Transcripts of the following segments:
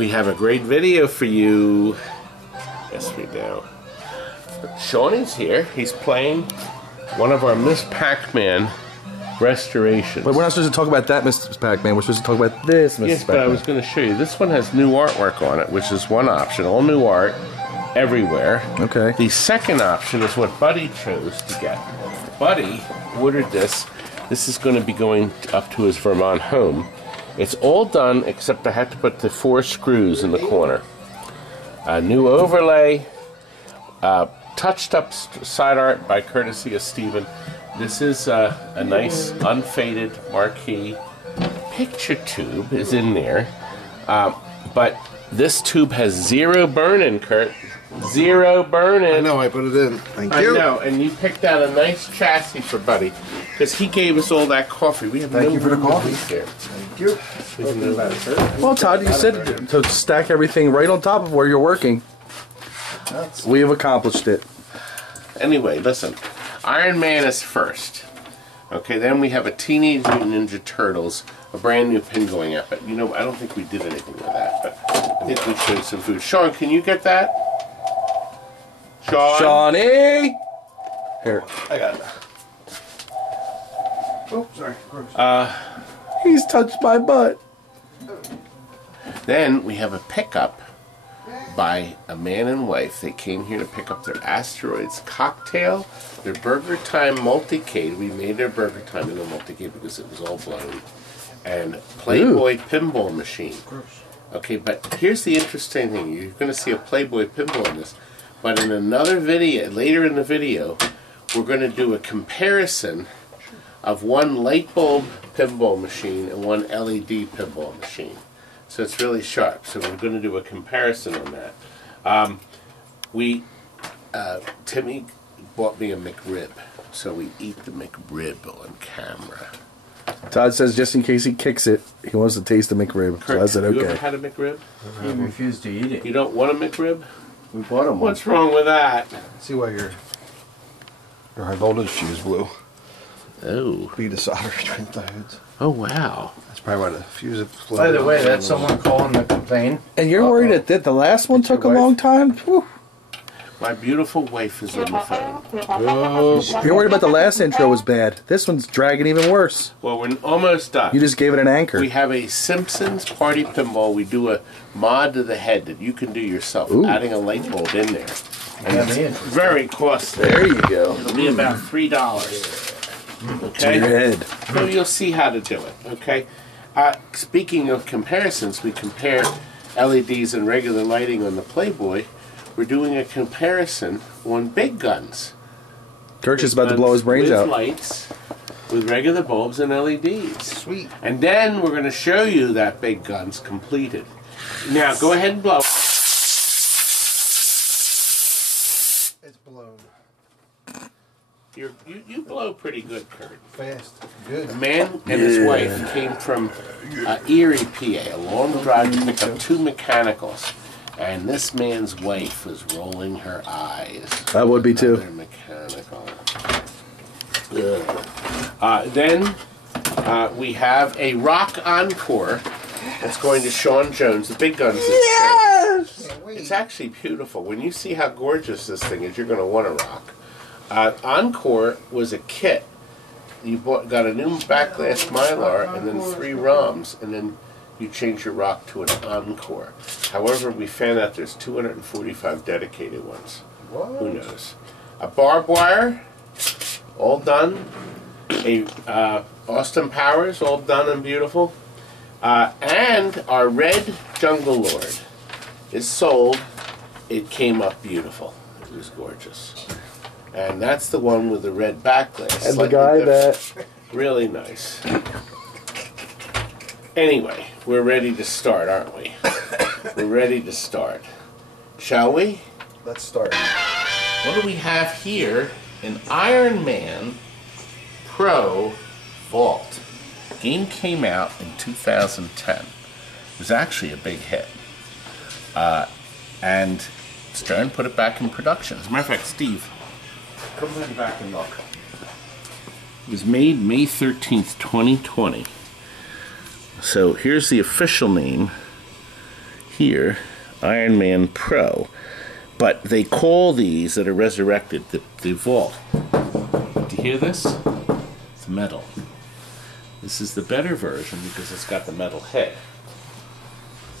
We have a great video for you. Yes, we do. Shawn is here. He's playing one of our Miss Pac-Man restorations. But we're not supposed to talk about that, Mrs. Pac-Man. We're supposed to talk about this, Mrs. Pac-Man. Yes, but I was going to show you. This one has new artwork on it, which is one option. All new art everywhere. Okay. The second option is what Buddy chose to get. Buddy ordered this. This is going to be going up to his Vermont home. It's all done except I had to put the 4 screws in the corner. A new overlay, touched up side art by courtesy of Steven. This is a nice unfaded marquee. Picture tube is in there, but this tube has 0 burn-in, Curt. 0 burn-in. I know, I put it in. Thank you. I know, and you picked out a nice chassis for Buddy, because he gave us all that coffee. We have Thank you for the coffee. Here. Thank you. Well, Todd, you said to stack everything right on top of where you're working. We have accomplished it. Anyway, listen. Iron Man is first. Okay, then we have a Teenage Mutant Ninja Turtles, a brand new pin going up. But you know, I don't think we did anything with that, but I think we showed some food. Shawn, can you get that? Shawn? Shawnee! Here. I got it. Oh, sorry. He's touched my butt. Then we have a pickup by a man and wife. They came here to pick up their Asteroids cocktail, their BURGERTIME Multicade. We made their BURGERTIME in a Multicade because it was all blown. And Playboy Pinball Machine. Okay, but here's the interesting thing. You're going to see a Playboy Pinball in this. But in another video, later in the video, we're going to do a comparison of one light bulb pinball machine and one LED pinball machine. So it's really sharp. So we're going to do a comparison on that. Timmy bought me a McRib, so we eat the McRib on camera. Todd says just in case he kicks it, he wants to taste the McRib. Curt, so I said okay. You ever had a McRib? He refused to eat it. You don't want a McRib? We bought him one. What's wrong with that? See why your high voltage fuse blew. Oh. Be the solder joint diodes. Oh, wow. That's probably why the fuse exploded. By the way, that's someone calling to complain. And you're worried that the last one took a long time? Whew. My beautiful wife is on the phone. You're worried about the last intro was bad. This one's dragging even worse. Well, we're almost done. You just gave it an anchor. We have a Simpsons party pinball. We do a mod to the head that you can do yourself, adding a light bulb in there. And it's very costly. There you go. It'll be about $3. Okay? To your head. So you'll see how to do it. Okay? Speaking of comparisons, we compare LEDs and regular lighting on the Playboy. We're doing a comparison on big guns. Kurt's just about to blow his brains out. With lights, with regular bulbs and LEDs. Sweet. And then we're going to show you that big gun's completed. Now, go ahead and blow. It's blown. You blow pretty good, Curt. Fast. Good. A man and his wife came from Erie, PA, a long drive to pick up 2 mechanicals. And this man's wife was rolling her eyes. I would be too. Another mechanical. Then we have a rock encore that's going to Shawn Jones, the big guns. Yes! It's actually beautiful. When you see how gorgeous this thing is, you're going to want a rock. Encore was a kit. You got a new backglass Mylar and then 3 ROMs, and then you change your rock to an Encore. However, we found out there's 245 dedicated ones. What? Who knows? A barbed wire, all done. A Austin Powers, all done and beautiful. And our red Jungle Lord is sold. It came up beautiful. It was gorgeous. And that's the one with the red backglass. And the guy that... Really nice. Anyway, we're ready to start, aren't we? We're ready to start. Shall we? Let's start. What do we have here? An Iron Man Pro Vault. Game came out in 2010. It was actually a big hit. And Stern put it back in production. As a matter of fact, Steve, come back and look. It was made May 13th, 2020. So here's the official name. here, Iron Man Pro. But they call these that are resurrected the Vault. Do you hear this? It's metal. This is the better version because it's got the metal head.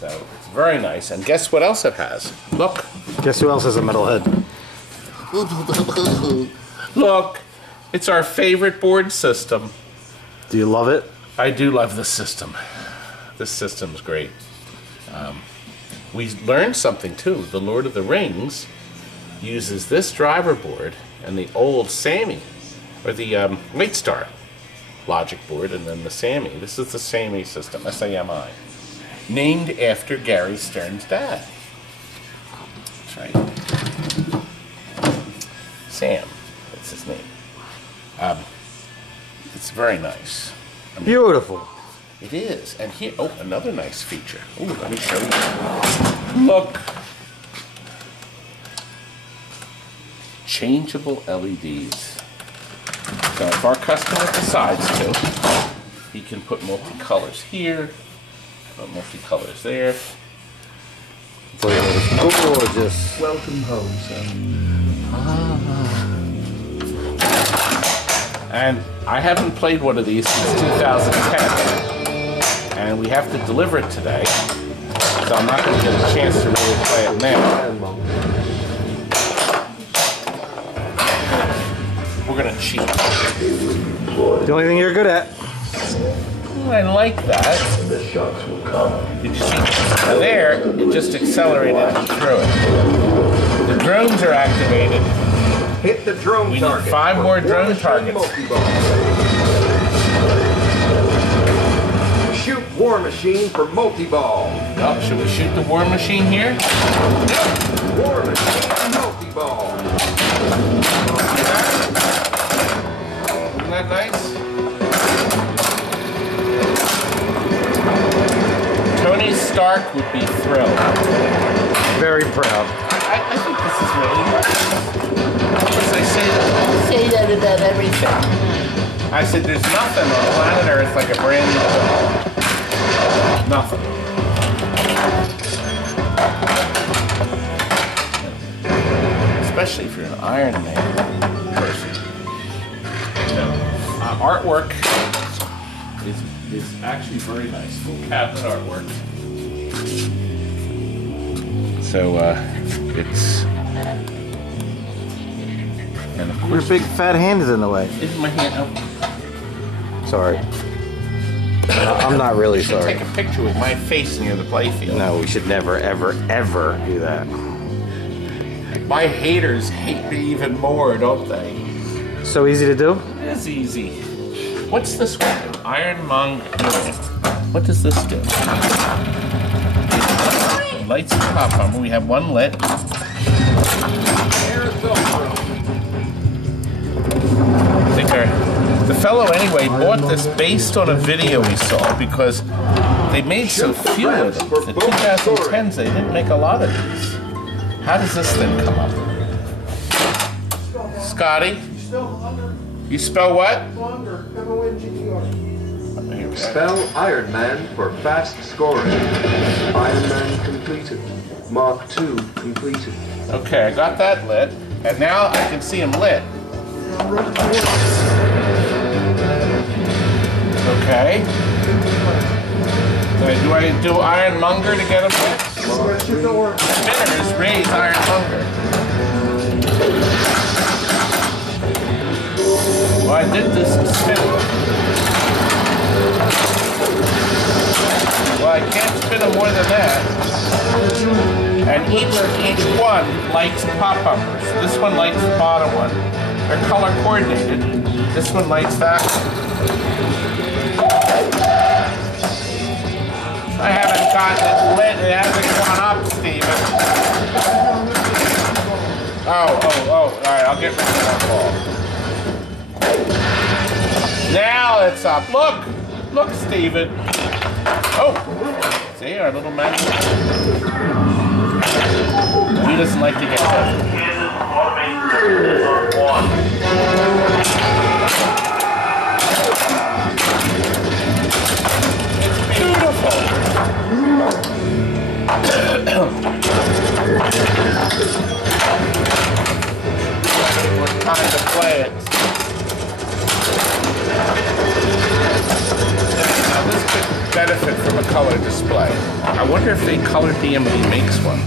So it's very nice. And guess what else it has? Look. Guess who else has a metal head? Look. It's our favorite board system. Do you love it? I do love this system. This system's great. We learned something too. The Lord of the Rings uses this driver board and the old Sammy, or the Late Star logic board, and then the Sammy. This is the Sammy system, S-A-M-I, named after Gary Stern's dad. That's right. Sam, that's his name. It's very nice. I mean, Beautiful. it is. And here, oh, another nice feature. Oh, let me show you. Look. Changeable LEDs. So if our customer decides to, he can put multicolors here, put multicolors there. Gorgeous. Welcome home, son. And I haven't played one of these since 2010. And we have to deliver it today. So I'm not going to get a chance to really play it now. We're going to cheat. The only thing you're good at. Ooh, I like that. Did you see? Now there, it just accelerated and threw it. The drones are activated. Hit the drone We target. need 5 more drone targets. Shoot War Machine for multi-ball. Oh, should we shoot the War Machine here? War Machine multi-ball. Isn't that nice? Tony Stark would be thrilled. Very proud. I think this is really nice. Of course, I say that about everything. I said there's nothing on planet Earth like a brand new film. Nothing. Especially if you're an Iron Man person. So, artwork is actually very nice. Full cabinet artwork. So it's, and of Your course, big fat hand is in the way. is my hand. Oh, Sorry. I'm not really sorry. take a picture with my face near the playfield. No, we should never, ever, ever do that. My haters hate me even more, don't they? So easy to do? It is easy. What's this one do? Ironmonger. What does this do? It lights the pop on. We have one lit. I think the fellow anyway bought this based on a video we saw because they made so few of them. The 2010s, they didn't make a lot of these. How does this thing come up? Scotty? You spell what? Spell Iron Man for fast scoring. Iron Man completed. Mark II completed. Okay, I got that lit. And now I can see him lit. Okay. Do I do Ironmonger to get him lit? Spinners raise Ironmonger. Well, I did this spin. Well, I can't spin them more than that. And each one lights pop-uppers. This one lights the bottom one. They're color coordinated. This one lights that one. I haven't gotten it lit. It hasn't gone up, Steven. Oh. All right, I'll get rid of that ball. Now it's up. Look, Steven. Oh, see our little magic. He doesn't like to get hit. It's beautiful. display. I wonder if they Color DMV makes one.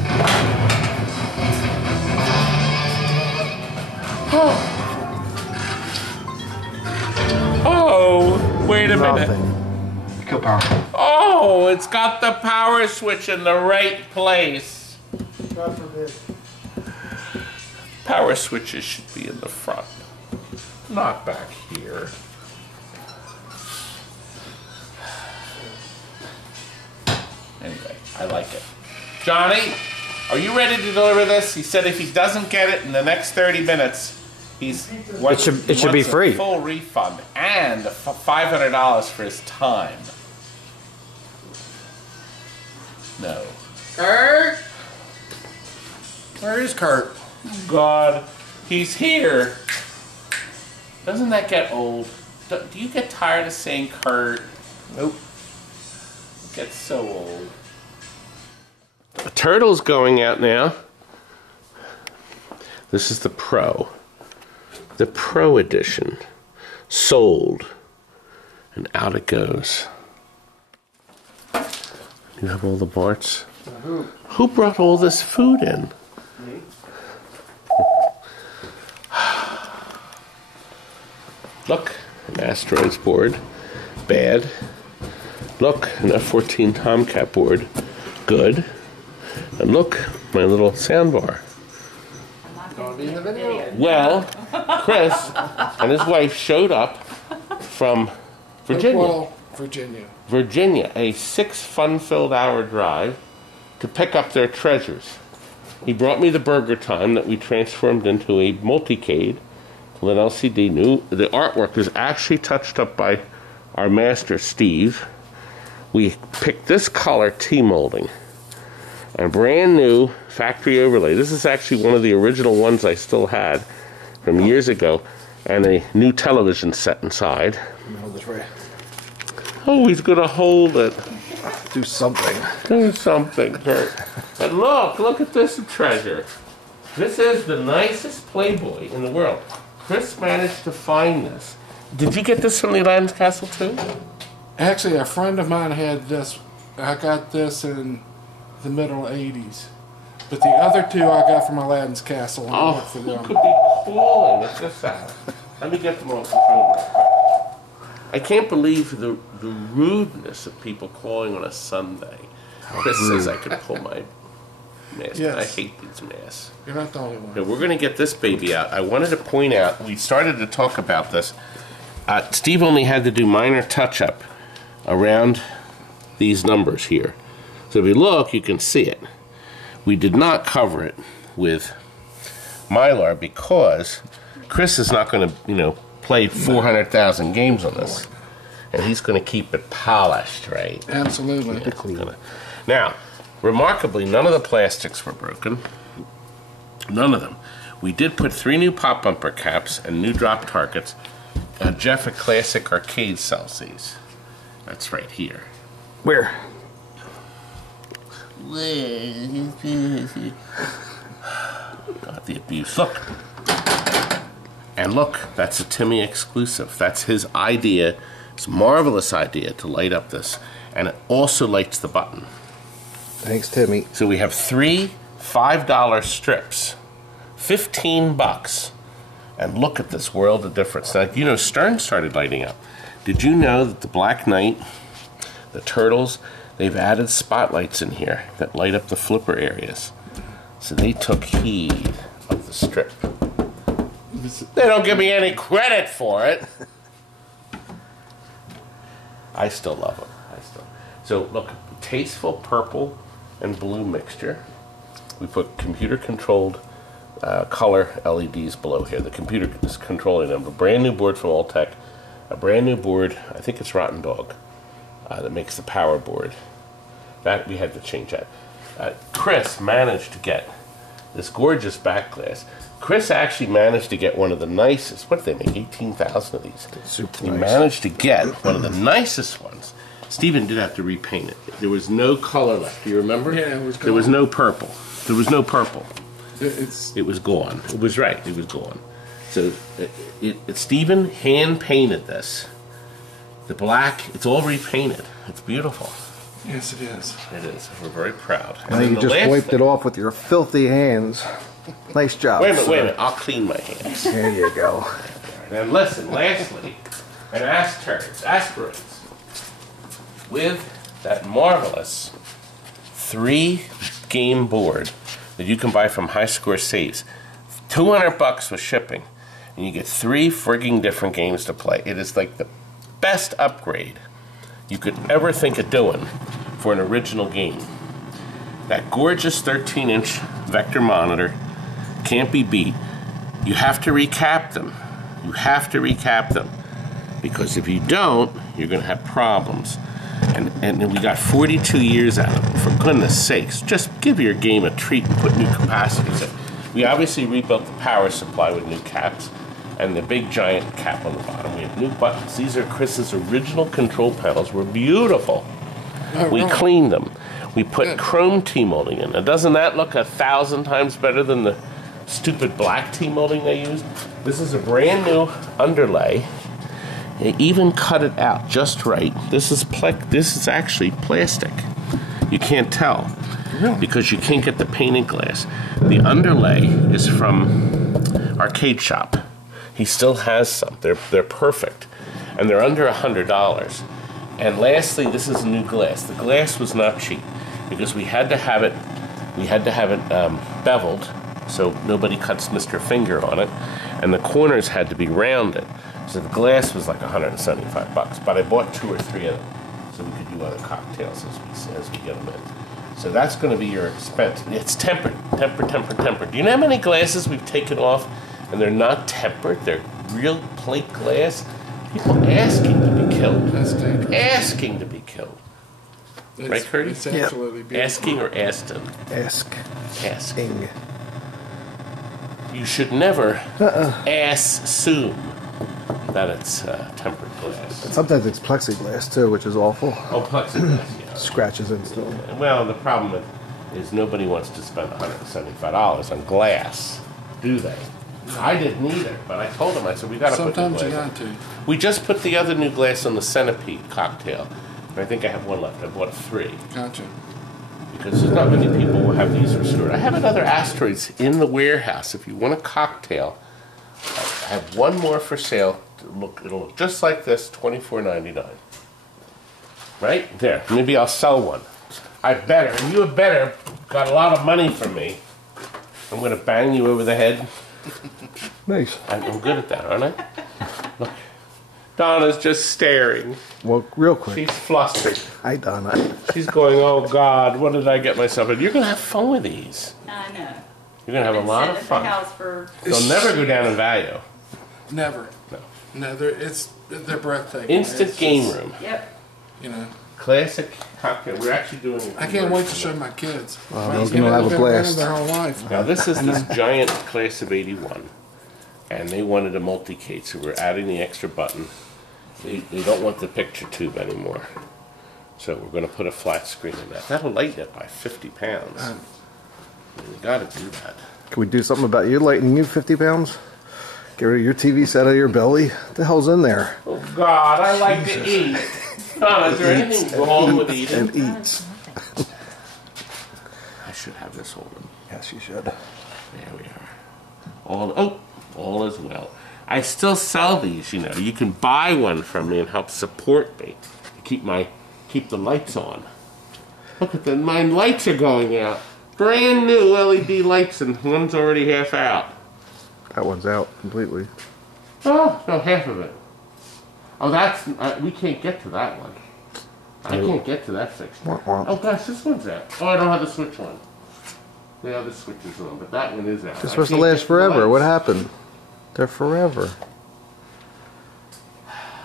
Oh, wait a minute. Kill power. Oh, it's got the power switch in the right place. God forbid. Power switches should be in the front, not back here. Anyway, I like it. Johnny, are you ready to deliver this? He said if he doesn't get it in the next 30 minutes, it should be free. A full refund and $500 for his time. No. Curt? Where is Curt? God, he's here. Doesn't that get old? Do you get tired of saying Curt? Nope. It gets so old. A turtle's going out now. This is the Pro. The Pro edition. Sold. And out it goes. You have all the parts? Who brought all this food in? Me. Look, an Asteroids board. Bad. Look, an F-14 Tomcat board. Good. And look, my little soundbar. Well, Chris and his wife showed up from Virginia. Virginia, a 6 fun-filled hour drive to pick up their treasures. He brought me the BURGERTIME that we transformed into a Multicade, an LCD. The artwork is actually touched up by our master, Steve. We picked this color T-molding. A brand new factory overlay. This is actually one of the original ones I still had from years ago. And a new television set inside. Hold this right. Oh, he's going to hold it. Do something. Do something, Curt. And look at this treasure. This is the nicest Playboy in the world. Chris managed to find this. Did you get this from the Aladdin's Castle too? Actually, a friend of mine had this. I got this in the middle 80s. But the other two I got from Aladdin's Castle. And Oh, for who them. could be calling at this hour? Let me get them off the phone. I can't believe the rudeness of people calling on a Sunday. Chris says I could pull my mask. Yes. I hate these masks. You're not the only one. Okay, we're going to get this baby out. I wanted to point out, we started to talk about this. Steve only had to do minor touch-up around these numbers here. So if you look, you can see it. We did not cover it with Mylar because Chris is not going to, play 400,000 games on this. And he's going to keep it polished, right? Absolutely. Now, remarkably, none of the plastics were broken. None of them. We did put 3 new pop bumper caps and new drop targets. Jeff at Classic Arcade sells these. That's right here. Where? Got the abuse. Look. And look, that's a Timmy exclusive. That's his idea. It's a marvelous idea to light up this. And it also lights the button. Thanks, Timmy. So we have 3 $5 strips. $15. And look at this world of difference. Now, Stern started lighting up. Did you know that the Black Knight, the Turtles, they've added spotlights in here that light up the flipper areas. So they took heed of the strip. They don't give me any credit for it. I still love them. So look, tasteful purple and blue mixture. We put computer-controlled color LEDs below here. The computer is controlling them. A brand new board from Alltech. A brand new board, I think it's Rotten Dog, that makes the power board. That we had to change that. Chris managed to get this gorgeous back glass. Chris actually managed to get one of the nicest. What did they make? 18,000 of these. Super He nice. managed to get one of the nicest ones. Stephen did have to repaint it. There was no color left. Do you remember? Yeah, it was gone. There was no purple. There was no purple. It's It was gone. It was right. It was gone. So Stephen hand painted this. The black. It's all repainted. It's beautiful. Yes, it is. It is. We're very proud. Now you just wiped it off with your filthy hands. Nice job. Wait a minute. I'll clean my hands. There you go. And listen, lastly, an asteroids with that marvelous 3-game board that you can buy from High Score Saves. $200 with shipping, and you get 3 frigging different games to play. It is like the best upgrade you could ever think of doing for an original game. That gorgeous 13-inch vector monitor can't be beat. You have to recap them. You have to recap them, because if you don't, you're going to have problems. And we got 42 years out of it. For goodness sakes, just give your game a treat and put new capacitors in. We obviously rebuilt the power supply with new caps and the big giant cap on the bottom. We have new buttons. These are Chris's original control panels. Were beautiful. We cleaned them. We put chrome T-molding in. Now, doesn't that look 1,000 times better than the stupid black T-molding they used? This is a brand new underlay. They even cut it out just right. This is actually plastic. You can't tell because you can't get the painted glass. The underlay is from Arcade Shop. He still has some. They're perfect, and they're under $100. And lastly, this is new glass. The glass was not cheap because we had to have it. Beveled, so nobody cuts Mr. Finger on it, and the corners had to be rounded. So the glass was like $175, but I bought 2 or 3 of them so we could do other cocktails as we get them in. So that's going to be your expense. It's tempered. Do you know how many glasses we've taken off and they're not tempered? They're real plate glass. People asking to be killed. That's dangerous. Asking to be killed. Right, Curdy? It's absolutely beautiful. Asking or Aston? Asking. You should never assume that it's tempered glass. Sometimes it's plexiglass too, which is awful. Oh, plexiglass, yeah. Scratches instantly. Well, the problem is nobody wants to spend $175 on glass, do they? I didn't either, but I told them, I said, we got to put new glass. Sometimes you got to. We just put the other new glass on the Centipede cocktail. And I think I have one left. I bought 3. Gotcha. Because there's not many people who have these restored. I have another Asteroids in the warehouse. If you want a cocktail, I have one more for sale. It'll look just like this, $24.99. Right? There. Maybe I'll sell one. I better. And you had better got a lot of money from me. I'm going to bang you over the head. Nice. I'm good at that, aren't I? Look. Donna's just staring. Well, real quick. She's flustered. Hi, Donna. She's going, oh, God, what did I get myself in? You're going to have fun with these. I know. You're going to have a lot of fun. They'll never go down in value. Never. No, they're breathtaking. Instant game room. Yep. You know. Classic cocktail. We're actually doing it. I can't wait to show my kids. They're going to have a blast. Their whole life. Now, this is this giant class of 81. And they wanted a multicade, so we're adding the extra button. They don't want the picture tube anymore. So we're going to put a flat screen in that. That'll lighten it by 50 pounds. We got to do that. Can we do something about you lightening you 50 pounds? Get rid of your TV set out of your belly. What the hell's in there? Oh, God, I like to eat. Is there anything wrong with eating? And eats. I should have this holding. Yes, you should. There we are. All is well. I still sell these, you know. You can buy one from me and help support me. Keep the lights on. Look at them. My lights are going out. Brand new LED lights, and one's already half out. That one's out completely. Oh, no, half of it. Oh, that's... we can't get to that one. I can't get to that fixture. Oh, gosh, this one's out. Oh, I don't have the switch on. The other switch is on, but that one is out. They're supposed to last forever. What happened? They're forever.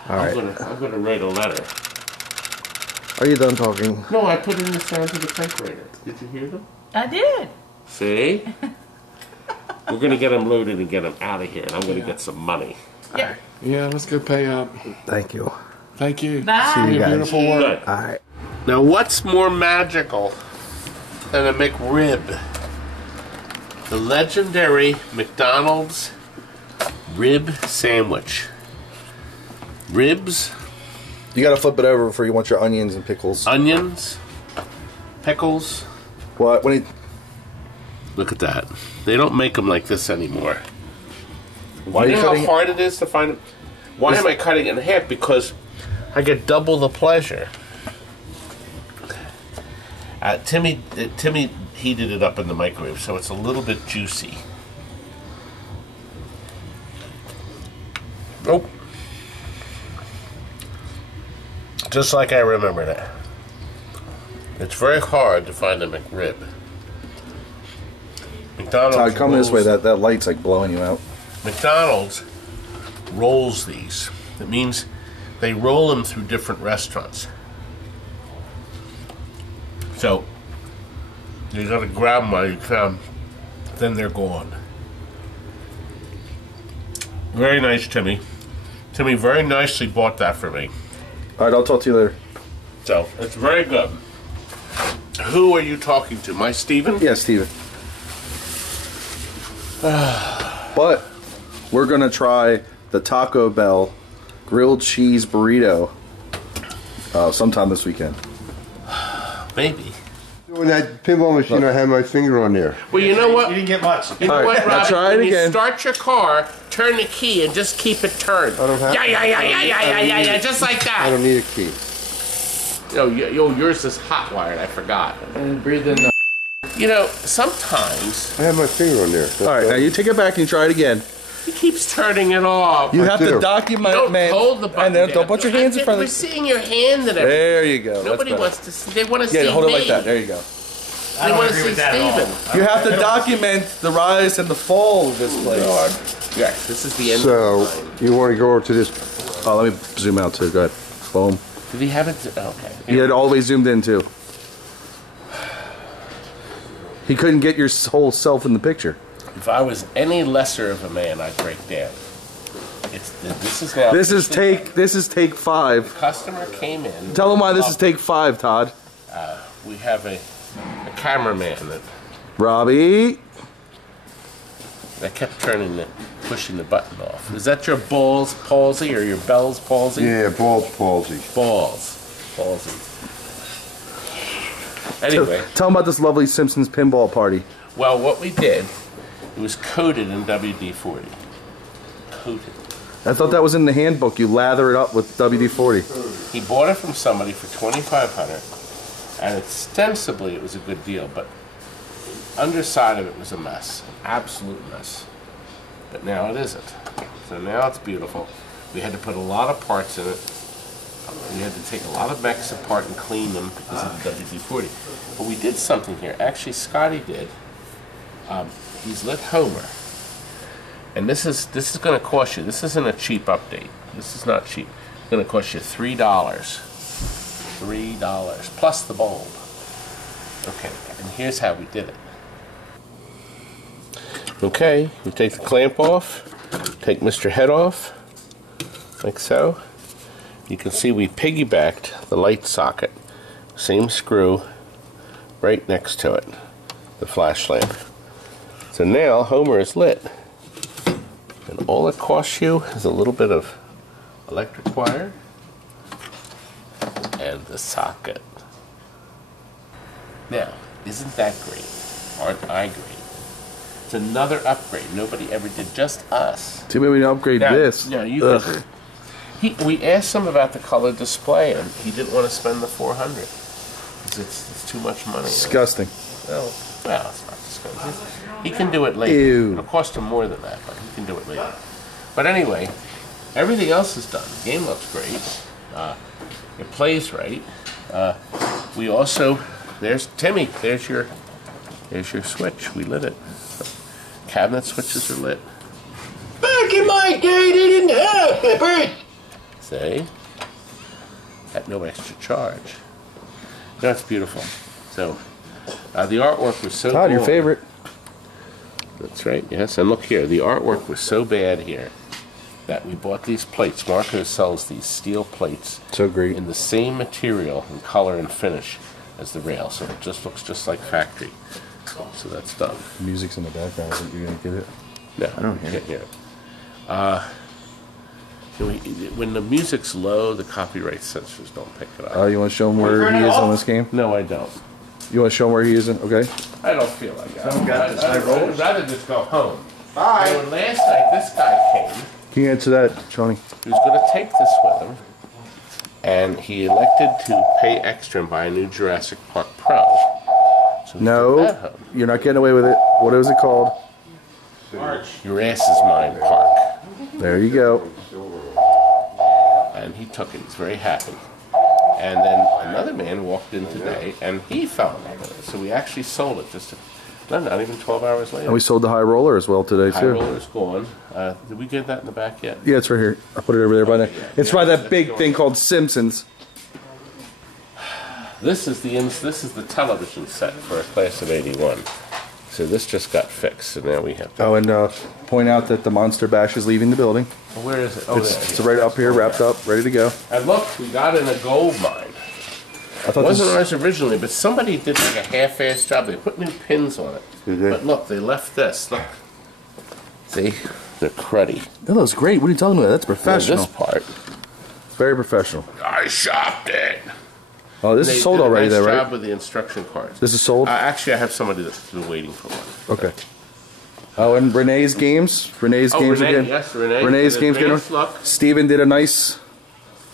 All right. I'm gonna write a letter. Are you done talking? No, I put in the sounds of the typewriter. Did you hear them? I did. See? We're gonna get them loaded and get them out of here, and I'm gonna get some money. Yeah. Yeah, let's go pay up. Thank you. Thank you. Bye. See you guys. Beautiful work. Good. All right. Now, what's more magical than a McRib? The legendary McDonald's rib sandwich. Ribs, You gotta flip it over before you want your onions and pickles. onions, pickles. What? When he... Look at that. They don't make them like this anymore. Why you are you know cutting how hard it is to find them? Why am I cutting it in half? Because I get double the pleasure. Timmy heated it up in the microwave, so it's a little bit juicy. Nope. Just like I remembered it. It's very hard to find a McRib. McDonald's Todd, come this way. That light's like blowing you out. McDonald's rolls these. It means they roll them through different restaurants. So you gotta grab them while you can, then they're gone. Very nice, Timmy. Timmy very nicely bought that for me. All right, I'll talk to you later. So it's very good. Who are you talking to? My Steven? Yeah, Steven. But we're gonna try the Taco Bell grilled cheese burrito sometime this weekend. Maybe. When that pinball machine, I had my finger on there. Well, you know what? You didn't get much. You know All right, what, I'll Robbie? try it When again. you start your car, turn the key and just keep it turned. I don't have. Yeah, just like I don't that. need a key. Yo, yours is hot wired. I forgot. And breathe in the... You know, sometimes I have my finger on there. All right, now you take it back and try it again. he keeps turning it off. You I have do. to document, Don't man. hold the button And then down. don't put your hands in front We're of the... seeing your hand and everything. There you go. Nobody That's wants to see. They want to better. see Yeah, hold it me. like that. There you go. They want to see Steven. You have to document the rise and the fall of this place. Yes, this is the end So of the line. you want to go over to this? Oh, let me zoom out too. Go ahead. Boom. Did he have it? Okay. He had always zoomed in too. He couldn't get your whole self in the picture. If I was any lesser of a man, I'd break down. This is now. This is take 5. Customer came in. Tell him why this is take 5, Todd. We have a cameraman Robbie. that kept pushing the button off. Is that your balls palsy or your Bell's palsy? Yeah, Ball's palsy. Balls palsy. Anyway, Tell him about this lovely Simpsons pinball party. well, what we did, it was coated in WD-40. Coated. I thought that was in the handbook. You lather it up with WD-40. He bought it from somebody for $2,500, and ostensibly it was a good deal, but underside of it was a mess, an absolute mess. But now it isn't. So now it's beautiful. We had to put a lot of parts in it. We had to take a lot of mechs apart and clean them because of the WD-40. But we did something here. Actually, Scotty did. He's lit Homer. And this is going to cost you. This isn't a cheap update. This is not cheap. It's going to cost you $3. $3 plus the bulb. Okay, and here's how we did it. Okay, you take the clamp off, take Mr. Head off, like so. You can see we piggybacked the light socket, same screw, right next to it, the flash lamp. So now Homer is lit. And all it costs you is a little bit of electric wire and the socket. Now, isn't that great? Aren't I great? It's another upgrade. Nobody ever did, just us. Too bad we didn't upgrade Now, this. No, you Ugh. could. We asked him about the color display, and he didn't want to spend the $400 because it's too much money. Disgusting. Well, it's not disgusting. He can do it later. Ew. It'll cost him more than that, but he can do it later. But anyway, everything else is done. The game looks great. It plays right. We also, there's Timmy. There's your switch. We lit it. Cabinet switches are lit. Back in my day, they didn't have peppers. See? At no extra charge. That's beautiful. So, the artwork was so Todd, your cool. favorite. That's right, yes. And look here, the artwork was so bad here that we bought these plates. Marco sells these steel plates So great. in the same material and color and finish as the rail, so it just looks just like factory. So that's done. Music's in the background. I think you're going to get it. No, I don't hear it. When the music's low, the copyright censors don't pick it up. Oh, you want to show him where he is on this game? No, I don't. You want to show him where he is? Okay. I don't feel like that. High I'd rollers? rather just go home. Bye. So when last night this guy came, Can you answer that, Shawnee? he was going to take this with him, and he elected to pay extra and buy a new Jurassic Park Pro. So he took that No, home. you're not getting away with it. What is it called? Your ass is mine, Park. There you go. And he took it. He's very happy. And then another man walked in today, and he fell in love with it. So we actually sold it just not even 12 hours later. And we sold the high roller as well today, High too. roller's gone. Did we get that in the back yet? Yeah, it's right here. I put it over there by there. It's by that big thing called Simpsons. This is the television set for a class of '81. So this just got fixed, so now we have to. Oh, and point out that the Monster Bash is leaving the building. Where is it? Oh, It's right up here, wrapped up, ready to go. And look, we got in a gold mine. I It thought wasn't this. ours originally, but somebody did like a half-assed job. They put new pins on it. Did they? But look, they left this. Look. See? They're cruddy. That looks great. What are you talking about? That's Now, professional. this part, It's very professional. I shopped it. Oh, this They is sold did a already, nice though, job right? with the instruction cards. This is sold? Actually, I have somebody that's been waiting for one. Okay. Oh, and Renee's games. Renee's games Renee, again. yes, Renee. Renee's Did games a again. nice look. Steven did a nice,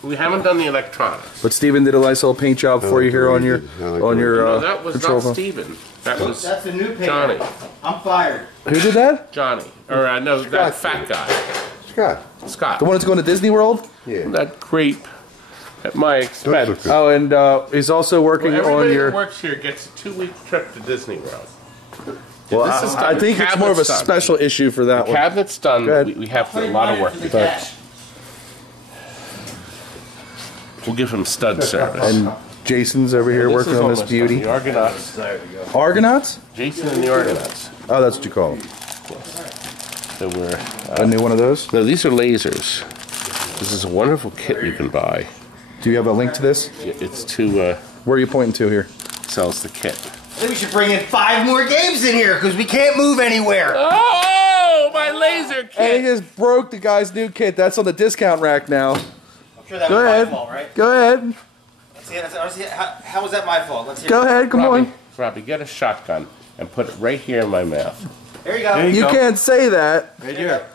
We haven't done the electronics. but Steven did a nice little paint job for you here on your No, that was control not phone. Steven. That was That's the new paper. Johnny. I'm fired. Who did that? Johnny. Or no, that fat guy. Scott. Scott. The one that's going to Disney World? Yeah. That creep at my expense. Look good. Oh, and he's also working Well, on everybody your. that works here gets a 2-week trip to Disney World. Well, This is I done. think it's more of a Cabinet's done. special issue for that one. Cabinet's done. Go ahead. We have a lot of work to do. We'll give him stud service. And Jason's over here This working is on this almost beauty. done. The Argonauts. Argonauts? Jason and the Argonauts. Oh, that's what you call them. So we're. A new one of those? No, these are lasers. This is a wonderful kit you can buy. Do you have a link to this? It's to Where are you pointing to here? sells the kit. I think we should bring in 5 more games in here because we can't move anywhere. Oh, my laser And he kit! just broke the guy's new kit. That's on the discount rack now. I'm sure that Go was ahead. my fault, right? Go ahead. Let's see, how was that my fault? Let's hear Go it. ahead. Come Robbie, on. Robbie, get a shotgun and put it right here in my mouth. There you go. You can't say that. Here,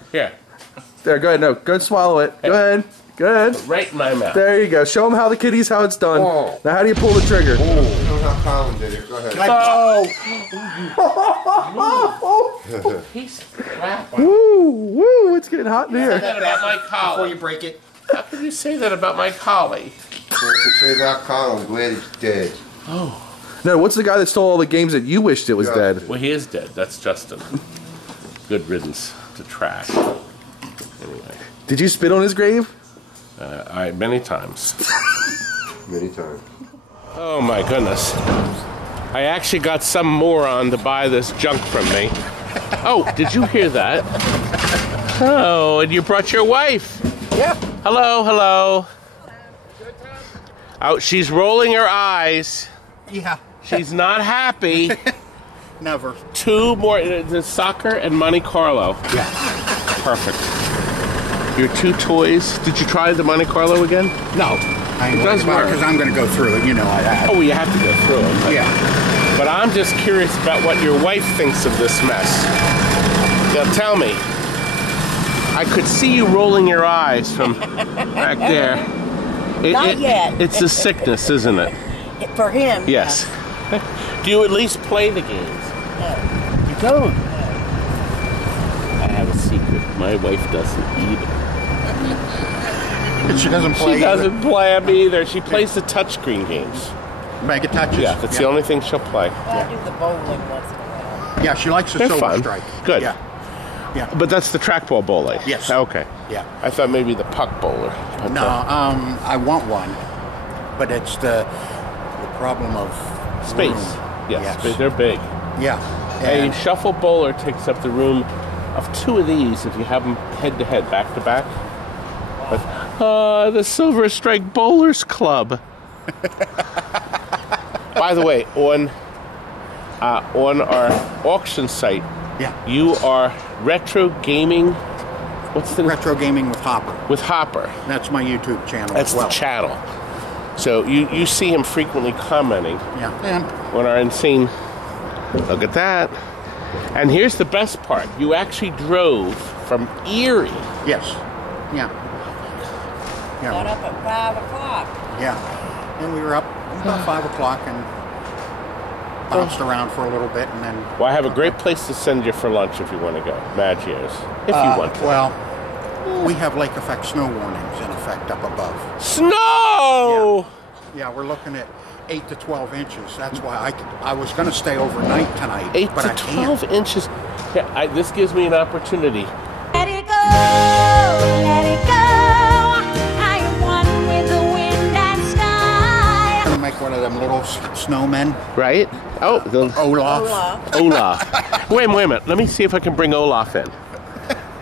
There, go ahead. No, go ahead, swallow it. Go ahead. Go ahead. right in my mouth. There you go. Show them how the kitties, how it's done. Oh. Now, how do you pull the trigger? Show how Colin did it. Go ahead. Oh! Piece of crap. Woo, woo, it's getting hot in Say here. that about my Before collie. you break it. How can you say that about my collie? To say about Colin, I'm glad he's dead. No, what's the guy that stole all the games that you wished it was dead? Well, he is dead. That's Justin. Good riddance to trash. Anyway, Did you spit on his grave? many times. Many times. Oh my goodness. I actually got some moron to buy this junk from me. Oh, did you hear that? Oh, and you brought your wife. Yeah. Hello, hello. Oh, she's rolling her eyes. Yeah. She's not happy. Never. 2 more, the soccer and Monte Carlo. Yeah. Perfect. Your 2 toys. Did you try the Monte Carlo again? No. I ain't does worried about it work. because I'm going to go through it. You know I Oh, well, you have to go through them. But, Yeah. but I'm just curious about what your wife thinks of this mess. Now tell me. I could see you rolling your eyes from back there. Not yet. It's the sickness, isn't it? For him. Yes. Do you at least play the games? No. You don't? I have a secret. My wife doesn't either. She doesn't play. She doesn't play them either. She plays the touchscreen games. Make it touches. Yeah, that's the only thing she'll play. I do the bowling once in a while. Yeah, she likes the They're silver fun. strike. Good. Yeah. Yeah. But that's the trackball bowling. Yes. Okay. Yeah. I thought maybe the puck bowler. But No, I want one, but it's the problem of space. room. Yes, but they're big. Yeah. A And shuffle bowler takes up the room of 2 of these if you have them head to head, back to back. But, the Silver Strike Bowlers Club. By the way, on our auction site, yeah, you are retro gaming. What's the retro gaming with Hopper. with Hopper? That's my YouTube channel That's as well. the channel. So you see him frequently commenting on our insane. Look at that. And here's the best part. You actually drove from Erie. Yes. Yeah. Got up at 5 o'clock. Yeah. And we were up about 5 o'clock and bounced around for a little bit and then... Well, I have a great place to send you for lunch if you want to go. Maggio's. If you want to. Well, we have lake effect snow warnings in effect up above. Snow! Yeah, we're looking at 8 to 12 inches. That's why I was going to stay overnight tonight. 8 but to I can't. 12 inches. Yeah, this gives me an opportunity. Let it go, let it go. I am one with the wind and sky. I'm going to make one of them little snowmen. Right? Oh, Olaf. Olaf. Wait a minute. Let me see if I can bring Olaf in.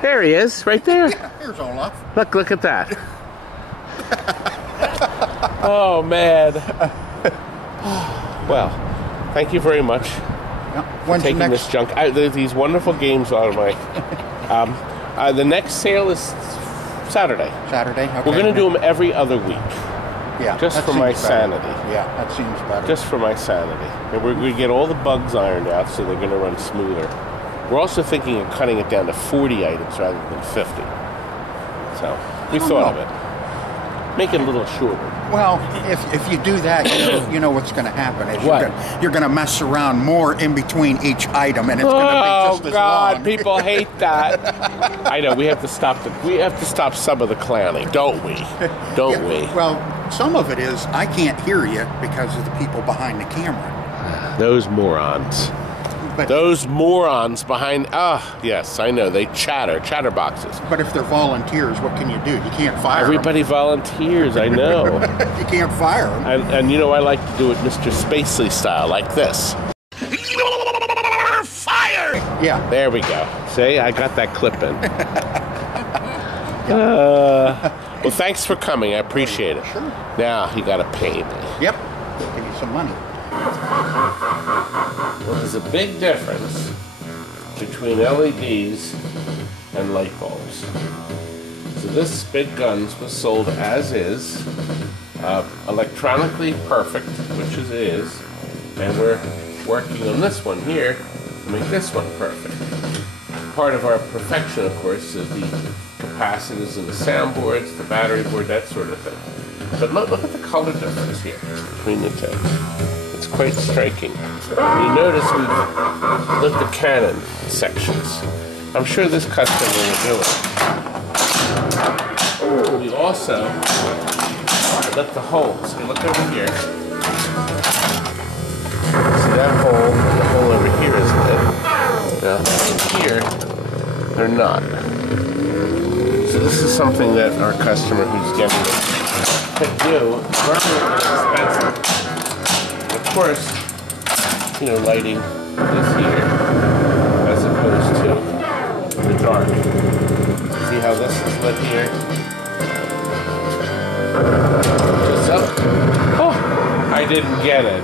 There he is, right there. Yeah, here's Olaf. Look at that. Oh, man. Well, thank you very much for taking this junk. These wonderful games out of my... the next sale is Saturday. Saturday? Okay. We're going to do them every other week. Yeah. Just for my sanity. Yeah, that seems better. Just for my sanity. And we're going to get all the bugs ironed out so they're going to run smoother. We're also thinking of cutting it down to 40 items rather than 50. So, we thought of it. Make it a little shorter. Well, if you do that, you know what's going to happen. Is you're going to mess around more in between each item, and it's going to be just as God, long. people hate that. I know we have to stop some of the clowning, don't we? Don't we? Well, some of it is I can't hear you because of the people behind the camera. Those morons. But those morons behind. Yes, I know. They chatterboxes. But if they're volunteers, what can you do? You can't fire Everybody volunteers, I know. You can't fire them. And you know, I like to do it Mr. Spacely style, like this. You're fired! Yeah. There we go. See, I got that clip in. Well, thanks for coming. I appreciate it. Sure. Now, you got to pay me. Yep. Give you some money. Well, there's a big difference between LEDs and light bulbs. So this Big Guns was sold as is, electronically perfect, which it is, and we're working on this one here to make this one perfect. Part of our perfection, of course, is the capacitors and the soundboards, the battery board, that sort of thing. But look at the color difference here between the two. It's quite striking. You notice we've lit the Canon sections. I'm sure this customer will do it. We also lit the holes. So look over here. See that hole and the hole over here is lit. Now here, they're not. So this is something that our customer who's getting it could do. It's relatively expensive. Of course, you know, lighting is here as opposed to the dark. See how this is lit here? Just up. Oh, I didn't get it.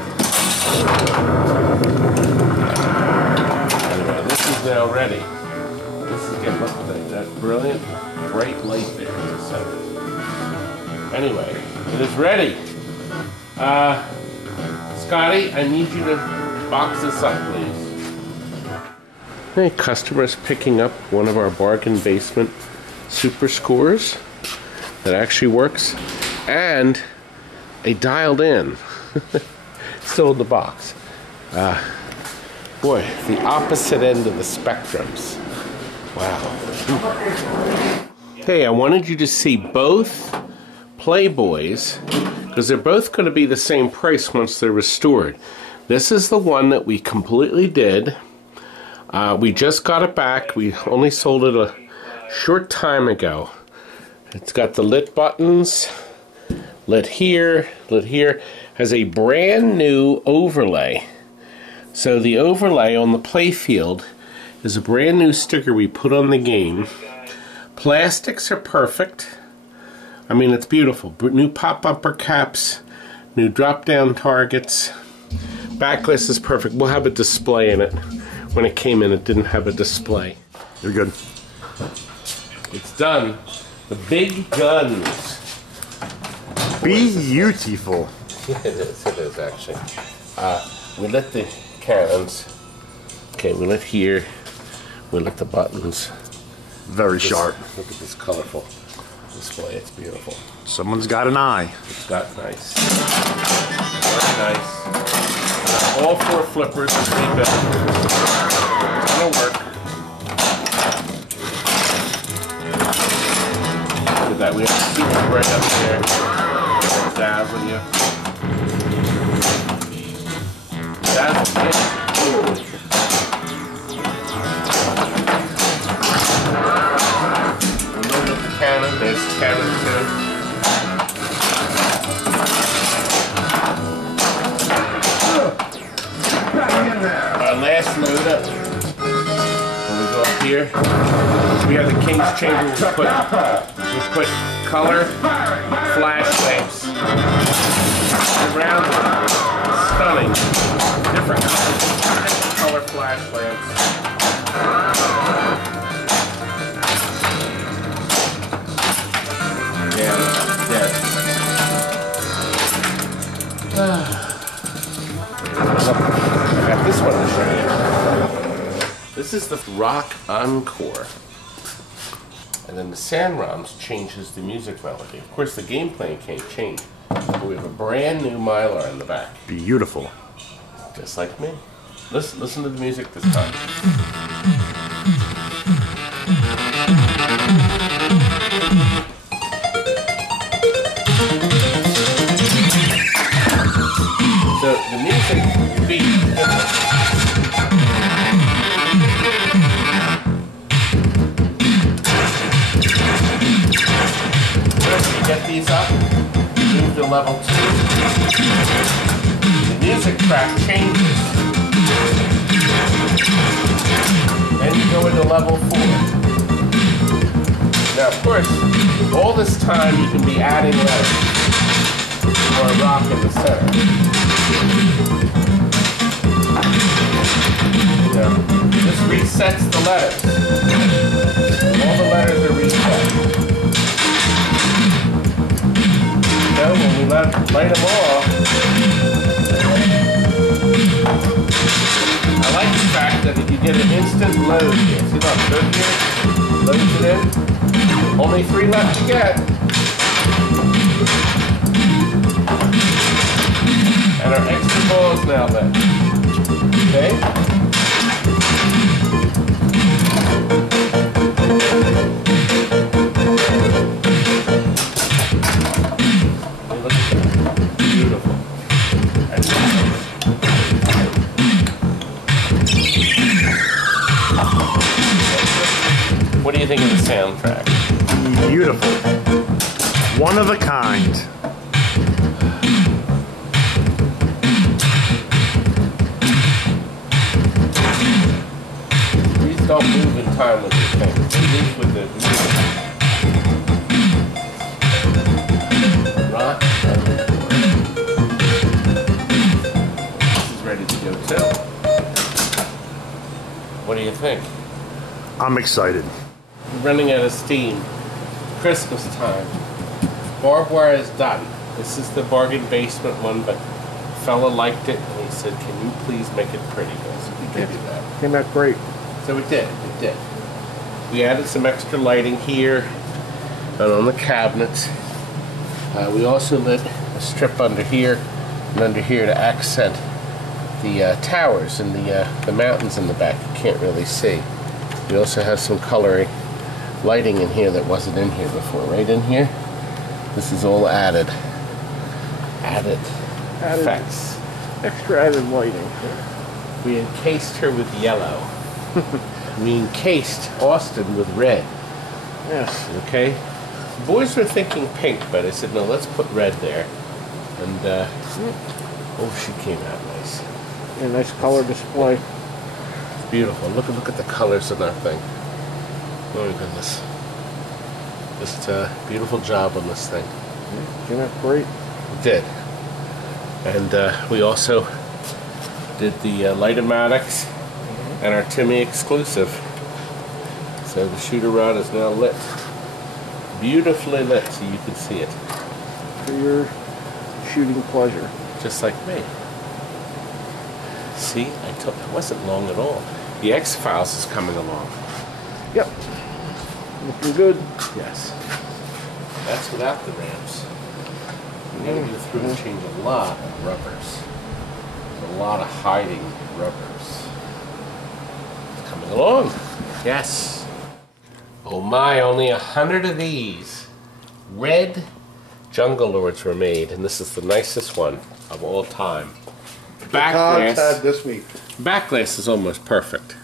Anyway, this is now ready. This is getting, look at that brilliant, bright light there in the center. Anyway, it is ready. Scotty, I need you to box this up, please. Hey, customers picking up one of our Bargain Basement Super Scores that actually works, and a dialed in. Still in the box. Boy, the opposite end of the spectrums. Wow. Hey, I wanted you to see both Playboys, because they're both going to be the same price once they're restored. This is the one that we completely did. We just got it back. We only sold it a short time ago. It's got the lit buttons, lit here, has a brand new overlay. So the overlay on the play field is a brand new sticker we put on the game. Plastics are perfect. I mean, it's beautiful. New pop bumper caps, new drop down targets. Backlist is perfect. We'll have a display in it. When it came in, it didn't have a display. You're good. It's done. The Big Guns. Beautiful. Yeah, it is actually. We lit the cannons. Okay, we lit here. We lit the buttons. Very sharp. Look at this colorful display. It's beautiful. Someone's got an eye. It's got nice. Very nice. All 4 flippers are pre-built. That'll work. Look at that. We have super bright up there. Dazzling you. Dazzling you. Cannon, there's cannon too. Our last load up. When we go up here, we have the King's Chamber. We put color flash lamps around it. Stunning. Different color flash lamps. Yeah. I got this one to show you. This is the Rock Encore. And then the Sandroms changes the music melody. Of course, the gameplay can't change. But we have a brand new Mylar in the back. Beautiful. Just like me. Listen to the music this time. So the music beat different. First you get these up, move to level 2. The music track changes. Then you go into level 4. Now of course, all this time you can be adding letters or a rock in the center. This resets the letters. All the letters are reset. So when we light them off, I like the fact that you get an instant load here. See that? Go here, loads it in. Only 3 left to get. And our extra ball is now lit. Okay? Look at that. Beautiful. What do you think of the soundtrack? Beautiful. One of a kind. Don't move in time with your thing. Move with the music. Rock. This is ready to go too. What do you think? I'm excited. We're running out of steam. Christmas time. Barbed wire is done. This is the Bargain Basement one, but a fella liked it and he said, "Can you please make it pretty?" So we give you that. Came out great. So it did. We added some extra lighting here and on the cabinets. We also lit a strip under here and under here to accent the towers and the mountains in the back. You can't really see. We also have some coloring lighting in here that wasn't in here before. Right in here. This is all added. Added effects. Extra added lighting. We encased her with yellow. We encased Austin with red. Yes. Okay? The boys were thinking pink, but I said, no, let's put red there. And, oh, she came out nice. A nice color display. It's beautiful. Look at the colors of that thing. Oh, my goodness. Just a beautiful job on this thing. Came out great. It did. And we also did the Light-O-Matics and our Timmy exclusive. So the shooter rod is now lit. Beautifully lit so you can see it. for your shooting pleasure. Just like me. See, it wasn't long at all. The X-Files is coming along. Yep. Looking good. Yes. That's without the ramps. You gotta go through and change a lot of rubbers. A lot of hiding rubbers. It's coming along. Yes. Oh my, only 100 of these. Red Jungle Lords were made, and this is the nicest one of all time. Back glass. Had this week. Back glass is almost perfect.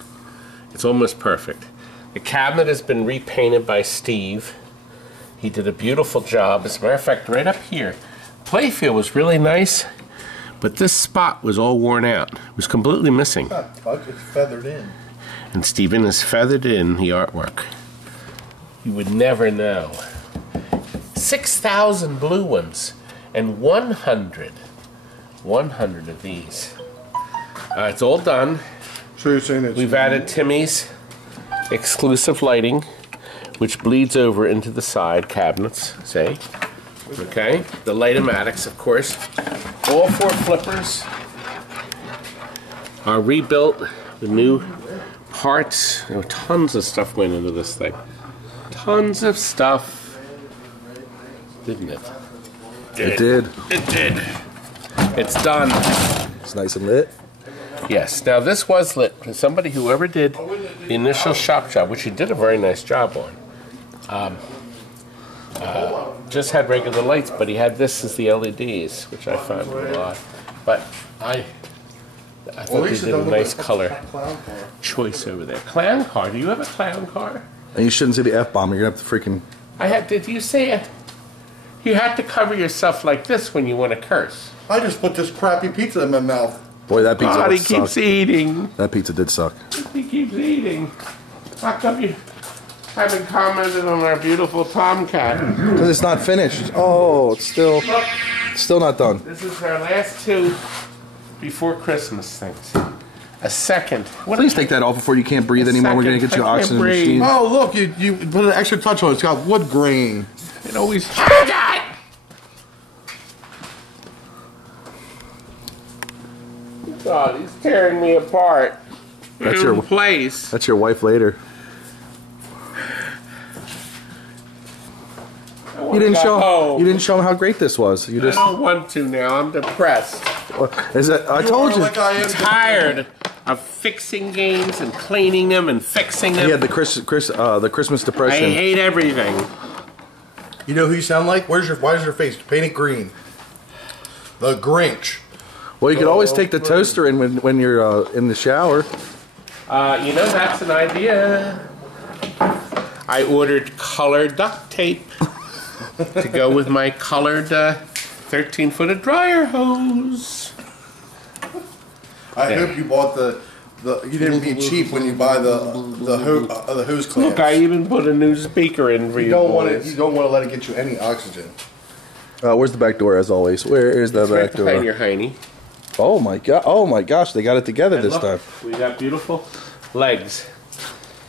It's almost perfect. The cabinet has been repainted by Steve. He did a beautiful job. As a matter of fact, right up here, playfield was really nice, but this spot was all worn out. It was completely missing. It's feathered in. And Steven has feathered in the artwork. You would never know. 6,000 blue ones and 100 of these. It's all done. So you're saying we've added Timmy's exclusive lighting, which bleeds over into the side cabinets, see? Okay, the Light-O-Matics, of course. All 4 flippers are rebuilt. The new parts, tons of stuff went into this thing. Tons of stuff. Didn't it? It did. It did. It's done. It's nice and lit. Yes. Now this was lit. Somebody, whoever did the initial shop job, which he did a very nice job on, just had regular lights, but he had this as the LEDs, which I found a lot. But I thought they did a nice color choice over there. Clown car. Do you have a clown car? And you shouldn't say the F-bomb. You're going to have to freaking... Did you say it? You had to cover yourself like this when you want to curse. I just put this crappy pizza in my mouth. Boy, that pizza God, he sucked. keeps eating. That pizza did suck. He keeps eating. How come you haven't commented on our beautiful Tomcat? Because it's not finished. Oh, it's still not done. This is our last 2 before Christmas things. A second. Please take that off before you can't breathe anymore. We're going to get you an oxygen machine. Oh, look, you put an extra touch on it. It's got wood grain. It always... God, he's tearing me apart. That's your place. That's your wife later. You didn't show him how great this was. You just... I don't want to now. I'm depressed. Is it? I told you. I'm tired of fixing games and cleaning them and fixing them. He had the Christmas depression. I hate everything. You know who you sound like? Why is your face painted green? The Grinch. Well, you could always take the toaster in when you're in the shower. You know, that's an idea. I ordered colored duct tape to go with my colored 13-footed dryer hose. I hope you bought the you didn't be cheap when you buy the hose clamps. Look, I even put a new speaker in for you. You don't want to let it get you any oxygen. Where's the back door? As always, where is the back door? Behind your hiney. Oh my god! Oh my gosh! They got it together And this look, time. We got beautiful legs.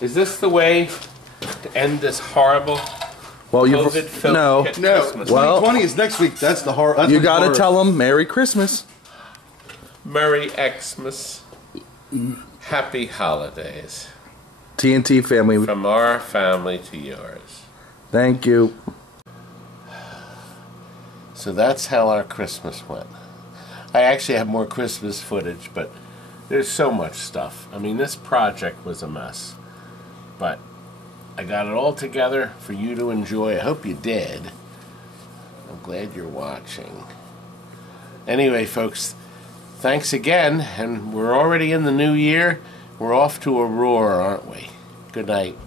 Is this the way to end this horrible COVID-filled no. Christmas? Well, 2020 is next week. That's the hard. You got to tell them Merry Christmas. Merry Xmas. Happy holidays. TNT family. From our family to yours. Thank you. So that's how our Christmas went. I actually have more Christmas footage, but there's so much stuff. I mean, this project was a mess. But I got it all together for you to enjoy. I hope you did. I'm glad you're watching. Anyway, folks, thanks again. And we're already in the new year. We're off to a roar, aren't we? Good night.